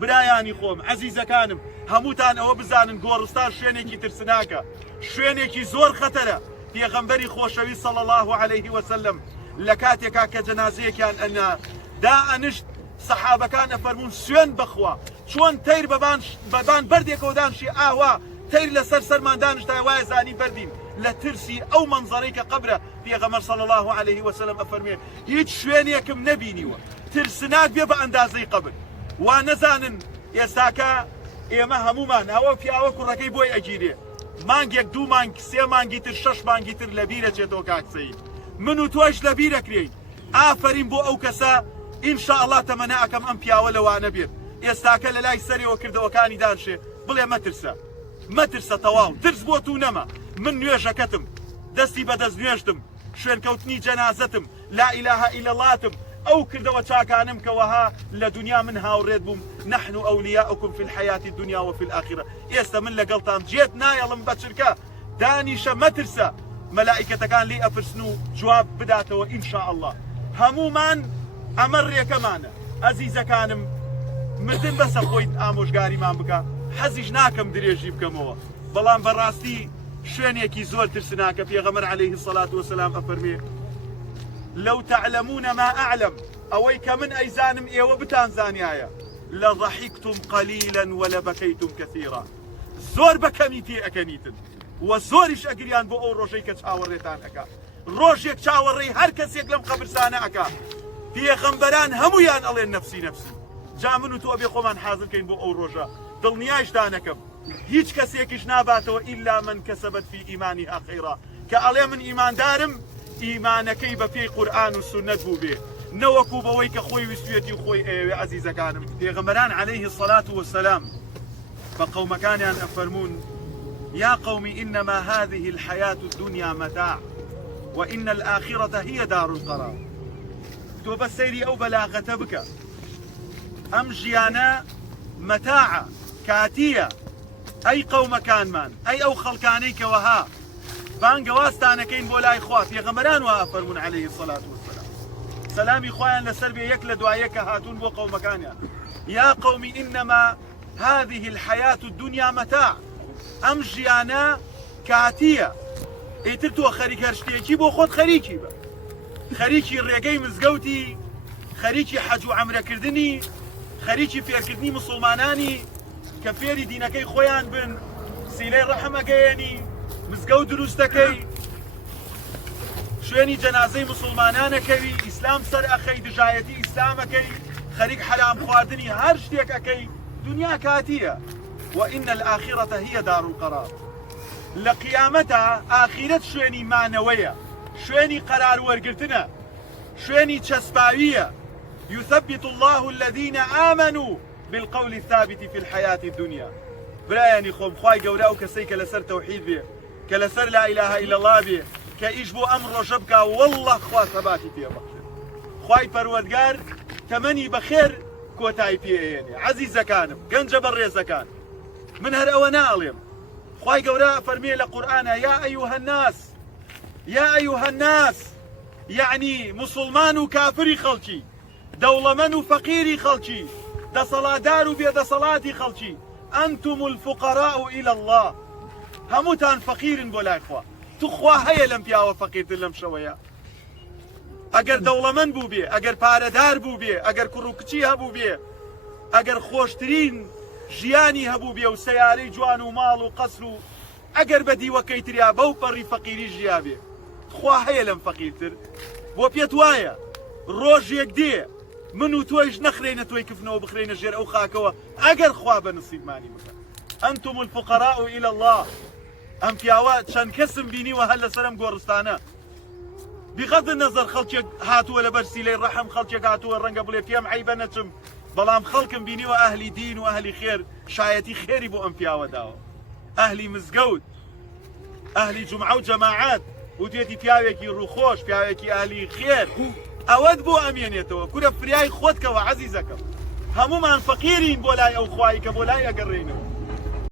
برایانی خۆم عەزیزەکانم هەمووتان ئەوە بزانن گۆڕستان شوێنێکی ترسناکە، شوێنێکی زۆر خەتەرە. پێغەمبەری خۆشەویست صلی الله عليه وسلم لە کاتێکا کە جەنازەیەکیان ئەنا دائەنشت سەحابەکان ئەفەرمون سوێن بخوا چۆن تەیر بەبان بەردێکەوە دانشی ئاوا تەیر لەسەر سەرمان دانشتای وایە زانی بەردین لە ترسی ئەو مەنزەرەی کە قەبرە. پێغەمبەر صلی الله عليه وسلم ئەفەرمێ هیچ شوێنێکم نەبینیوە ترسناک بێ بە ئەندازەی قەبر. وا نەزانن ئێستاکە ئێمە هەمومان ئەوە پیاوە کوڕەکەی بۆی ئەگیرێ مانگێک دوو مانگ سێ مانگی تر شەش مانگی تر لە بیرە چێتەوە کاکسەی من و تۆش لە بیرەکرێین. ئافرین بۆ ئەو کەسە ئینشاءالله تەمەنا ئەکەم ئەم پیاوە لەوانە بێت ئێستاکە لە لای سەرەوە کردەوەکانی دانشێ بڵێ مەترسە مەترسە تەواو ترس بۆ تو نەما من نوێژەکەتم دەستی بەدەست نوێژتم شوێنکەوتنی جەنازەتم لا ئیلاهە ئیلەڵڵاتم ئەو کردەوە چاکانم کەوەها لە دنیا من هاوڕێت بووم نحن ئەولیاؤکم في الحياة الدنيا وفي الآخرة. ئێستا من لەگەڵتان جێت نایەڵم بە چرکە دانیشە مەترسە مەلائیکەتەکان لێ ئەپرسن و جواب بداتەوە ئینشاءالله. هەمومان ئەمە ڕێکەمانە. ئەزیزەکانم مردن بەسە خۆی ئامۆژگاریمان بکە حەزیش ناکەم درێژی بکەمەوە بەڵام بەڕاستی شوێنێکی زۆر ترسناکە. پێغەمبەر عليه الصلاة والسلام ئەفەرمێ لو تعلمون ما أعلم أوي كمن أيزانم إيوه بتان زانيايا لضحكتم قليلا ولبكيتم كثيرا. زور بكمي في أكنيتن وزورش أقريان بو أو روشيك تشاوريتان أكا روشيك تشاوري هر كس يقلم قبر سانا أكا في غنبران هميان ألين نفسي جامنو تو أبي خومان حاضر كين بو أو روشا دڵنیاش دانەکەم هیچ کەسێکیش ناباتەوە إلا من كسبت في إيمانها خيرا کە ئەڵێ من ئیماندارم ئیمانەکەی بە پێی قورئان و سونەت بوو بێ نەوەکو بەوەی کە خۆی ویستوێتی و خۆی ئێوێ. عەزیزەکانم پێغەمبەران عليه الصلاة والسلام بقومكانيان أفرمون يا قوم إنما هذه الحياة الدنيا متاع وإن الآخرة هي دار القرار. تو بسيري أو بلاغة بك أم جيانا متاع كاتية أي قوم كان من أي أو خلقانيك وها بانگە واستانەکەین بۆ لای خوا پێغەمبەران وا فەرمون عليه الصلاة والسلام سلامی خوایان لەسەر بێ یەک لە دوایەکە هاتوون بۆ قەومەکانیان يا قوم إنما هذه الحياة الدنيا متاع ئەم ژیانە کاتیە ئیتر تۆ خەریک هەر شتێکی بۆ خۆت خەریکی بە خەریکی ڕێگەی مزگەوتی خەریکی حەج و عەمرەکردنی خەریکی فێرکردنی مسڵمانانی کە فێری دینەکەی خۆیان بن سیلەی ڕەحمەگەیەنی مزگەوت دروستەکەی شوێنی جەنازەی مسڵمانانەکەوی ئیسلام سەر ئەخەی دژایەتی ئیسلامەکەی خەریک حرام خواردنی هەر شتێک ئەکەی دنیا کاتیە وإن الآخرة هي دار القرار. لە قیامەتە ئاخیرەت شوێنی مانەوەیە شوێنی قەرار وەرگرتنە شوێنی چەسپاویە يثبت الله الذين آمنوا بالقول الثابت في الحياة الدنيا. برایانی خۆم خوای گەورە و کەسەی کە لەسەر تەوحید بێ کە لەسەر لا إله إلا الله بێ کە ئیش بۆ ئەم ڕۆژە بکا والله خوا سەباتی پێ بەخشێ خوای پەروەردگار تەمەنی بەخێر کۆتایی پێهێنێ. عەزیزەکانم گەنجە بەڕێزەکان من هەر ئەوە ناڵێم خوای گەورە فەرمێ لە قورئانە یا ئەیوهە الناس یعنی مسلمان و کافری خەڵکی دەوڵەمەند و فەقیری خەڵکی دەسەڵاتدار و بێدەسەڵاتی خەڵکی أنتم الفقراء إلى الله هموتان فقيرن بۆ لای خوا تو خوا هەیە لەم پیاوە فەقیرتر لەم شەوەیە ئەگەر دەوڵەمەند بوو بێ ئەگەر پارەدار بوو بێ ئەگەر کوڕ و کچی هەبوو بێ ئەگەر خۆشترین ژیانی هەبوو بێ و سەیارەی جوان و ماڵ و قەسر و ئەگەر بە دیوەکەی تریا بەو پەڕی فەقیری ژیا بێ خوا هەیە لەم فەقیرتر بۆ پێت وایە ڕۆژێک دێ من و تۆیش نەخرێنە تۆی کفنەوە بخرێنە ژێر ئەو خاکەوە ئەگەر خوا بە نسیبمانی بکە. أنتم الفقراء إلى الله. ئەم پیاوە چەند کەسم بینیوە هەر لەسەرم گۆڕستانە بغض النظر خەڵکێک هاتووە لەبەر سیلەی ڕەحم خەڵکێک هاتووە ڕەنگە بڵێ پێم عەیبە نەچم بەڵام خەڵکم بینیوە ئەهلی دین و ئەهلی خێر شایەتی خێری بۆ ئەم پیاوە داوە ئەهلی مزگەوت ئەهلی جومعە و جەماعەت و توێتی پیاوێکی ڕووخۆش پیاوێکی ئەهلی خێر ئەوەت بۆ ئەمێنێتەوە کورە فریای خۆتکەوە عەزیزەکەم هەمومان فەقیرین بۆ لای ئەو خوای کە بۆ لای ئەگەڕێینەوە